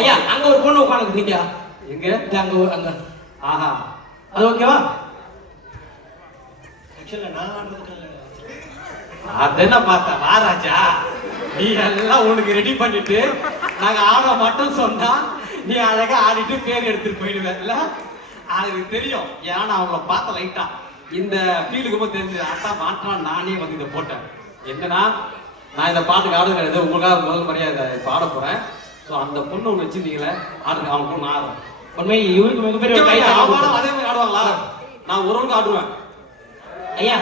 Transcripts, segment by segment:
ஐயா அங்க ஒரு பொண்ணு உட்காந்துருக்கீங்க. எங்க? அங்க அங்க. ஆஹா, அது ஓகேவா? அதென்ன பார்த்தா வாராஜா, நீ எல்லாம் உனக்கு ரெடி பண்ணிட்டு நாங்க ஆட மட்டும் சொன்னா நீ அழகா ஆடிட்டு பேர் எடுத்துட்டு போயிடுவேன்ல. அதுக்கு தெரியும். ஏன்னா அவங்கள பார்த்த லைட்டா இந்த ஃபீலுக்கு போய் தெரிஞ்சு அட்டா மாற்றான். நானே வந்து இதை போட்டேன். என்னன்னா நான் இந்த பாட்டுக்கு ஆடுறது கிடையாது, உங்களுக்காக முதல் மரியாதை பாட போறேன். ஸோ அந்த பொண்ணு ஒன்று வச்சிருந்தீங்களே ஆடுங்க, அவங்க பொண்ணு ஆடுறேன். உண்மை இவருக்கு மிகப்பெரிய அதே மாதிரி ஆடுவாங்களா? நான் ஒருவனுக்கு ஆடுவேன். ஐயா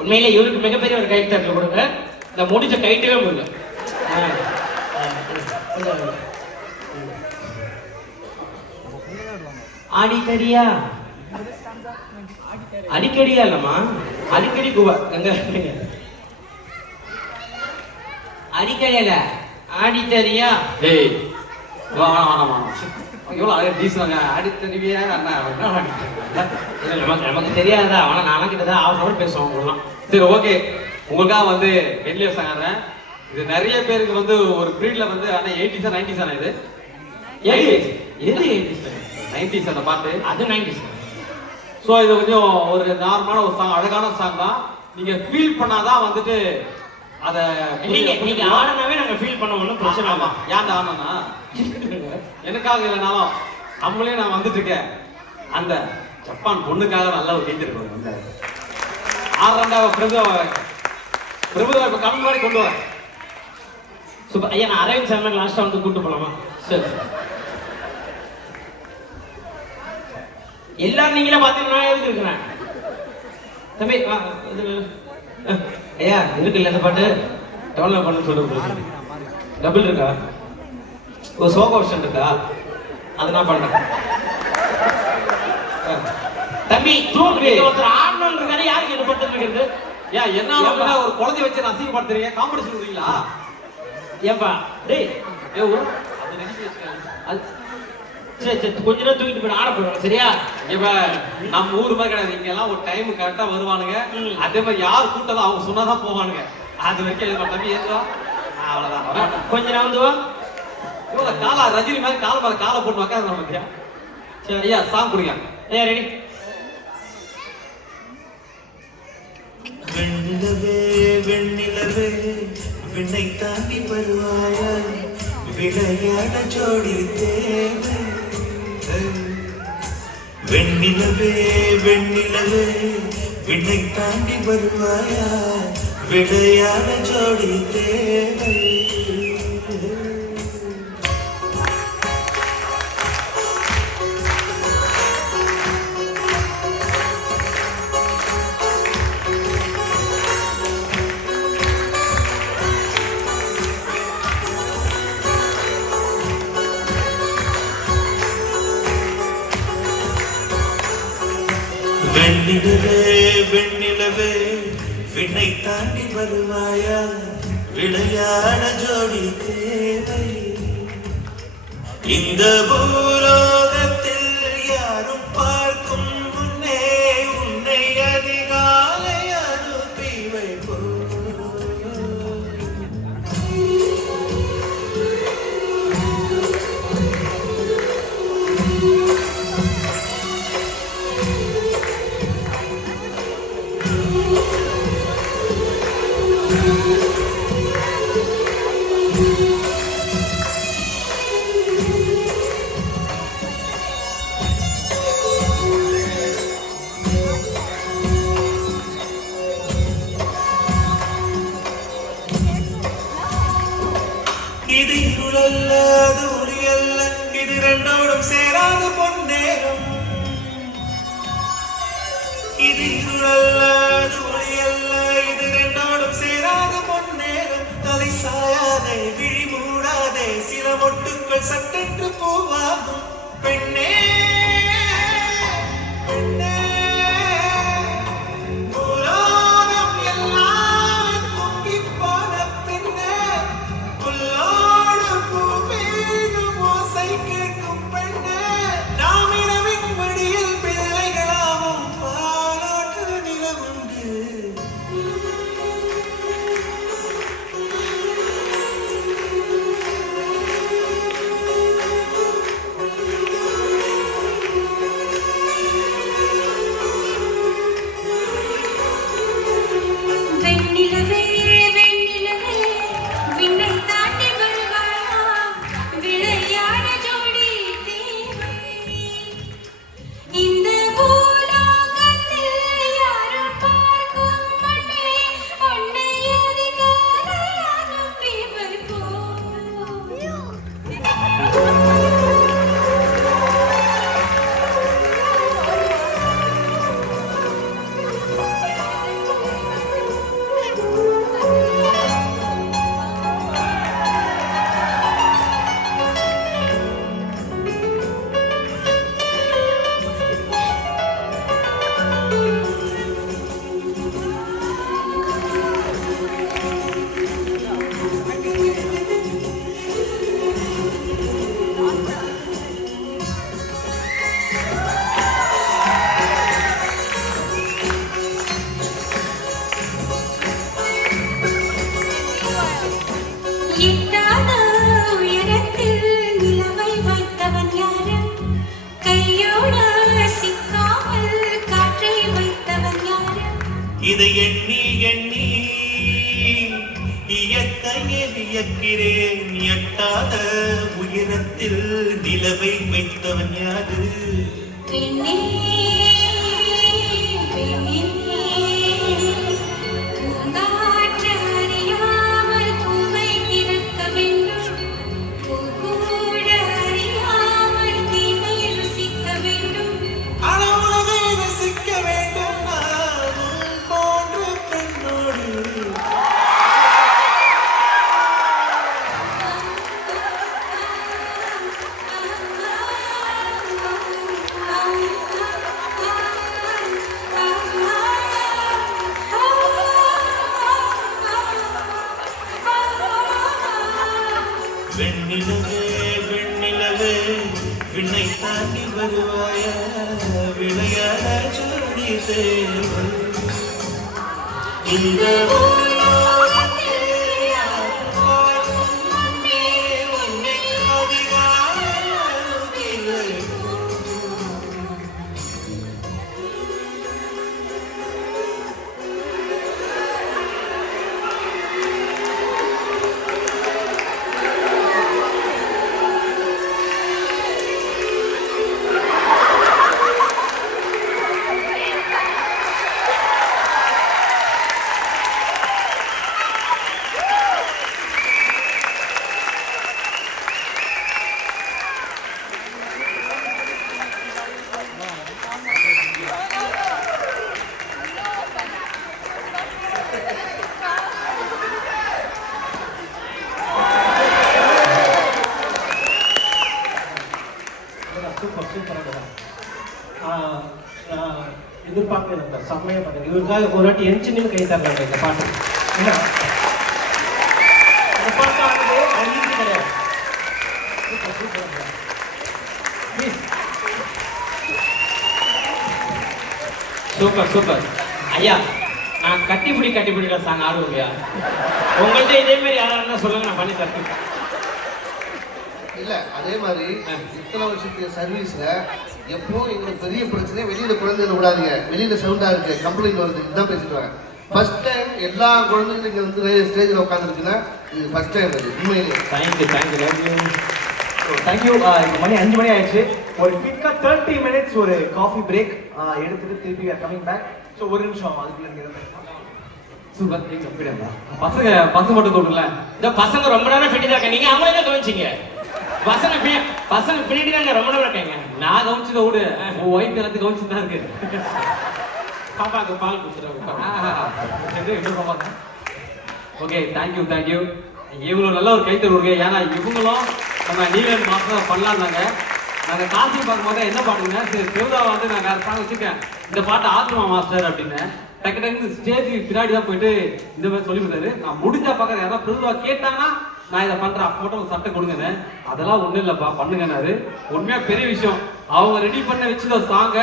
உண்மையில இவருக்கு மிகப்பெரிய ஒரு கை தட்டல் கொடுங்க. இந்த முடிச்ச கைட்டவே கொடுங்க. ஆடிக்கடியா அடிக்கடியா இல்லம்மா, அடிக்கடி குவா எங்க அடிக்கடியில ஆடித்தரியா? ஏய் எவ்வளோ அழகா டீசனாங்க ஆடித்தருவியா? நமக்கு தெரியாதா? ஆனா நானும் கிட்டதான் ஹாஃப் அவர் பேசுவோம் உங்களாம். சரி ஓகே, உங்களுக்காக வந்து மெட்லியோ சாங்கிறேன். இது நிறைய பேருக்கு வந்து ஒரு ப்ரீட்ல வந்து ஆனால் 80s 90s இது 80s. எது 80s? 90s அந்த பாட்டு. அது 90s. ஸோ இது கொஞ்சம் ஒரு நார்மலான ஒரு சாங், அழகான சாங் தான். நீங்க ஃபீல் பண்ணாதான் வந்துட்டு அதை நீங்க ஆடனாவே நாங்க ஃபீல் பண்ண ஒன்றும் பிரச்சனை. ஆமா, ஏன்டா ஆனா எனக்காக இல்லைனாலும் நம்மளே நான் வந்துட்டு இருக்கேன். அந்த ஜப்பான் பொண்ணுக்காக நல்லா ஒரு கேட்டிருக்கோம். அந்த 6 பிரபுதா இப்ப கம்மி மாதிரி கொண்டு வரேன். சூப்பர் ஐயா. நான் அரவிந்த் சார் லாஸ்டா வந்து கூட்டு போலாமா? சரி எல்லாரும் நீங்களே பார்த்தீங்கன்னா நான் எதுக்கு இருக்கிறேன் தம்பி. ஐயா இருக்குல்ல இந்த பாட்டு டவுன்லோட் பண்ண சொல்லுங்க. டபுள் இருக்கா? ஒரு சோக ஆப்ஷன் இருக்கா? அது நான் பண்றேன் தம்பி. தூக்கு ஒருத்தர் ஆடணும் இருக்காரு. யாருக்கு என்ன பட்டு இருக்கிறது? ஏன் என்ன ஒரு குழந்தை வச்சு அசிங்கப்படுத்துறீங்க? காம்படிஷன் கொடுக்குறீங்களா? ஏன்பா டேய் சரி சரி கொஞ்ச நேரம் தூக்கிட்டு போய் ஆட போடுவாங்க சரியா? இப்ப நம்ம ஊர் மாதிரி கிடையாது. இங்க எல்லாம் ஒரு டைம் கரெக்டா வருவானுங்க. அதே மாதிரி யார் கூட்டதோ அவங்க சொன்னாதான் போவானுங்க. அது வரைக்கும் தம்பி ஏதோ அவ்வளவுதான். கொஞ்ச நேரம் வந்து இவ்வளவு காலா ரஜினி மாதிரி கால மேல காலை போட்டு வைக்காத பத்தியா? சரி ஐயா சாங் கொடுங்க. ஐயா ரெடி. வெண்ணிலவே வெண்ணிலவே விண்ணை தாண்டி வருவாயா, விளையாட ஜோடி தேவை. வெண்ணிலவே வெண்ணிலவே விண்ணை தாண்டி வருவாயா, விளையாட ஜோடி தேவை. வெண்ணிலவே வெண்ணிலவே விண்ணை தாண்டி வருவாயா, விளையாட ஜோடி தேவை. இந்த பூலோகத்தில் யாரும் பார்க்கும் முன்னே உன்னை அதிகாலை அனுப்பி வைப்போ. இது இருளல்ல அது ஒளியல்ல, இது ரெண்டோடும் சேராத பொன்னேரம். இது இருளல்ல அது ஒளியல்ல, இது ரெண்டோடும் சேராத பொன்னேரம். தலை சாயாதே விழி மூடாதே, சில மொட்டுக்கள் சட்டென்று போவாகும். பெண்ணே பெண்ணே பூலோகம் எல்லாம் தூக்கி போன பெண்ணே, புல்லோடு பூவேனும் ஓசை கேட்கும் பெண்ணே. நாம் இரவின் மடியில் பிள்ளைகளாவும் பாலோட்டு நிலவுண்டு. இதை எண்ணி எண்ணி இயற்கையில் இயக்கிறேன். எட்டாத உயரத்தில் நிலவை வைத்தவன் யாரு? வெண்ணிலவே வெண்ணிலவே விண்ணை தாண்டி வருவாய விளையாட ஜோடி தேவன். இந்த எதிர்பார்க்க செம்மையா பண்ணுங்க. இவருக்காக ஒரு வாட்டி என்ஜினியர் கை தரலாம் இந்த பாட்டு. என்ன இந்த பாட்டு ஆனது அழிஞ்சு கிடையாது. சூப்பர் சூப்பர் ஐயா. நான் கட்டிப்பிடிக்கிற சாங் ஆடுவோம்யா. உங்கள்கிட்ட இதே மாதிரி யாராவது சொல்லுங்க, நான் பண்ணி தரேன். இல்ல அதே மாதிரி இத்தனை வருஷத்துக்கு சர்வீஸ்ல எப்பவும் எங்களுக்கு பெரிய பிரச்சனை வெளியில குழந்தைகள் விடாதீங்க, வெளியில சவுண்டா இருக்கு, கம்ப்ளைண்ட் வருது, இதுதான் பேசிட்டு வரேன். ஃபர்ஸ்ட் டைம் எல்லா குழந்தைகளும் இங்க வந்து ஸ்டேஜில் உட்காந்துருக்குன்னா இது ஃபர்ஸ்ட் டைம் அது உண்மையிலே. தேங்க்யூ. தேங்க்யூ. மணி 5 மணி ஆயிடுச்சு. ஒரு குயிக்கா 30 minutes ஒரு காஃபி பிரேக் எடுத்துட்டு திருப்பி கமிங் பேக். ஸோ ஒரு நிமிஷம் அதுக்குள்ள சூப்பர். பசங்க மட்டும் தோணுங்கள. இந்த பசங்க ரொம்ப நேரம் பின்னாடி தான். நீங்க அவங்களே தான் கவனிச்சிங்க. பசங்க பின்னாடி தாங்க ரொம்ப நேரம் இருக்காங்க. நான் கவனிச்சதை விடு, உன் ஒய்ஃப் எல்லாத்தையும் கவனிச்சு தான் இருக்கு. பாப்பாக்கு பால் கொடுத்துருவாங்க. Okay, thank you. இவ்வளோ நல்ல ஒரு கைத்தறி இருக்கு. ஏன்னா இவங்களும் நம்ம நீலன் மாசம் பண்ணலாம்னாங்க. நாங்கள் காசு பார்க்கும்போது என்ன பாட்டுங்க, சரி திருவிழா வந்து நான் வேற சாங் வச்சுருக்கேன், இந்த பாட்டு ஆத்மா மாஸ்டர் அப்படின்னு டக்கு ஸ்டேஜ் பின்னாடி தான் போயிட்டு இந்த மாதிரி சொல்லி கொடுத்தாரு. நான் முடிஞ்சா பார்க்குறேன், யாராவது திருவிழா கேட்டாங்கன்னா நான் இதை பண்றேன், போட்டோ சட்டை கொடுங்க. அதெல்லாம் ஒண்ணும் இல்லப்பா, பண்ணுங்கன்னாரு. உண்மையா பெரிய விஷயம். அவங்க ரெடி பண்ண வச்சுத சாங்க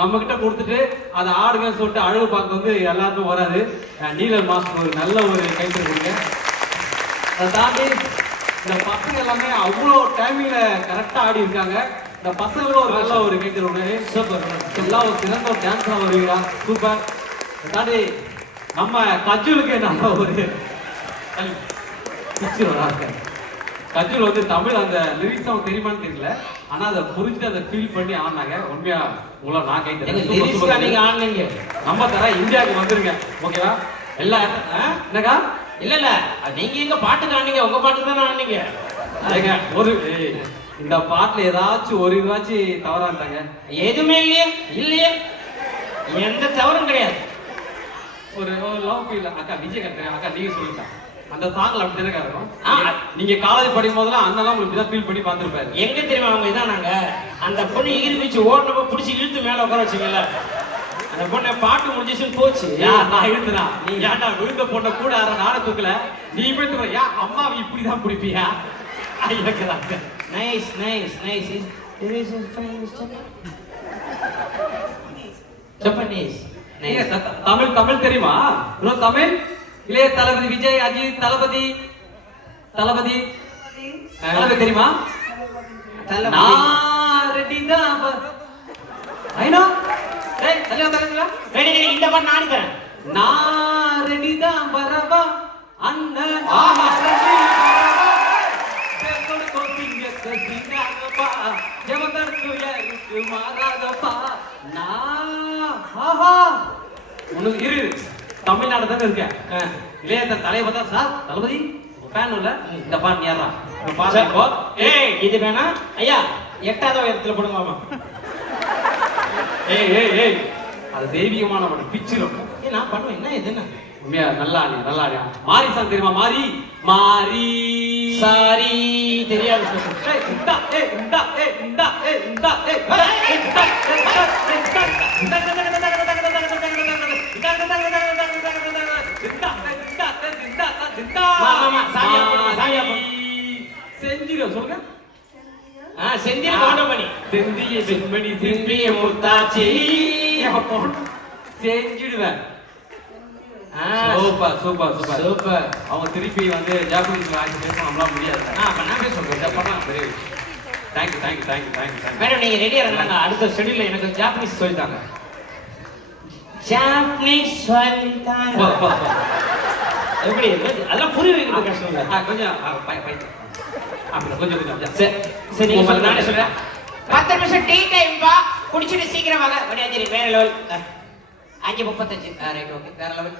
நம்ம கிட்ட கொடுத்துட்டு அதை ஆடுங்கன்னு சொல்லிட்டு அழகு பார்க்க வந்து எல்லாருக்கும் வராது. நீலன் மாஸ்டர் ஒரு நல்ல ஒரு கைத்தறி கொடுங்க. அதை தாண்டி இந்த பசங்க எல்லாமே அவ்வளோ டைமிங்ல கரெக்டா ஆடி இருக்காங்க. இந்த பசங்களும் ஒரு நல்ல ஒரு கைத்தறி ஒண்ணு. சூப்பர். எல்லாம் ஒரு சிறந்த ஒரு டான்ஸா வருவீங்களா? சூப்பர். தாண்டி நம்ம கஜுலுக்கு நல்ல ஒரு கஜுல் வந்து தமிழ் அந்த லிரிக்ஸ் அவங்க தெரியுமான்னு தெரியல, ஆனா அதை புரிஞ்சுட்டு அதை ஃபீல் பண்ணி ஆடினாங்க. உண்மையா உங்களை நான் கேட்கிறேன், நீங்க ஆடுனீங்க. நம்ம தர இந்தியாவுக்கு வந்துருங்க, ஓகேவா? எல்லாம் என்னக்கா? இல்ல நீங்க எங்க பாட்டுக்கு ஆனீங்க, உங்க பாட்டுக்கு தானே ஆனீங்க. அதுங்க ஒரு இந்த பாட்டுல ஏதாச்சும் ஒரு இதுவாச்சும் தவறாட்டாங்க? எதுவுமே இல்லையே, எந்த தவறும் கிடையாது. ஒரு லவ் ஃபீல் அக்கா விஜய் கட்டுறேன் அக்கா, நீங்க சொல்லிட்டா அந்த சாங்ல அப்படி தானே இருக்கும். நீங்க காலேஜ் படிக்கும் போதெல்லாம் அண்ணெல்லாம் உங்களுக்கு தான் ஃபீல் பண்ணி பார்த்துருப்பாரு. எங்க தெரியுமா அவங்க இதான் நாங்க அந்த பொண்ணு ஈர்விச்சு ஓடனப்போ பிடிச்சி இழுத்து மேல உட்கார வச்சுக்கல. அந்த பொண்ணை பாட்டு முடிஞ்சிச்சுன்னு போச்சு. நான் இழுத்துனா நீ ஏன்டா விழுந்த பொண்ணை கூட நானும் தூக்கல, நீ போய் ஏன் அம்மாவை இப்படிதான் பிடிப்பியா? இருக்கிறாங்க. நைஸ். ஜப்பனீஸ். தமிழ் தெரியுமா? தமிழ் இளைய தளபதி விஜய், அஜித், தளபதி தெரியுமா? இந்த பாட்டு நான் ஆடிக்கிறேன். நான் ரெடிதான் வரவா அண்ணன் உனக்கு இரு தமிழ்நாடு தானே இருக்கேன் இளைய தலையை பார்த்தா சார் தளபதி ஃபேன் இல்ல இந்த பாட்டு ஏறா பாருங்க ஏய் இது வேணா ஐயா 8வது உயரத்துல போடுங்க மாமா. ஏய் ஏய் ஏய் அது தெய்வீகமான பாட்டு பிச்சிரும் ஏய் நான் பண்ணுவேன் என்ன இது என்ன உண்மையா நல்லா ஆடி மாரி சாங் தெரியுமா மாரி மாரி சாரி தெரியாது ஏய் இந்தா ஏய் இந்தா ஏய் இந்தா ஏய் இந்தா ஏய் இந்தா மாமா சாரியா போடுங்க சாரியா போடுங்க செஞ்சிரோ சொல்லுங்க செந்தில் கவுண்டமணி செந்திய செம்மணி செந்திய முத்தாச்சி செஞ்சிடுவேன் சூப்பர் சூப்பர் சூப்பர் சூப்பர் அவங்க திருப்பி வந்து ஜாப்பனீஸ் வாங்கி பேச நம்மளால முடியாது அப்ப நான் பேசுறேன் இதை பண்ணா பெரிய விஷயம் thank you thank you thank you thank you madam நீங்க ரெடியா இருந்தாங்க அடுத்த ஷெட்யூல்ல எனக்கு ஜாப்பனீஸ் சொல்லிட்டாங்க ஜாப்பனீஸ் சொல்லிட்டாங்க எப்படி அதெல்லாம் புரிய வைக்கிறது கஷ்டம் இல்ல கொஞ்சம் அப்படி கொஞ்சம் கொஞ்சம் சரி சரி நீங்க சொல்லுங்க நானே சொல்றேன் 10 நிமிஷம் டீ டைம் பா குடிச்சிட்டு சீக்கிரம் வாங்க வடியாஞ்சிரி வேற லெவல் 5:35 ரைட் ஓகே வேற லெவல்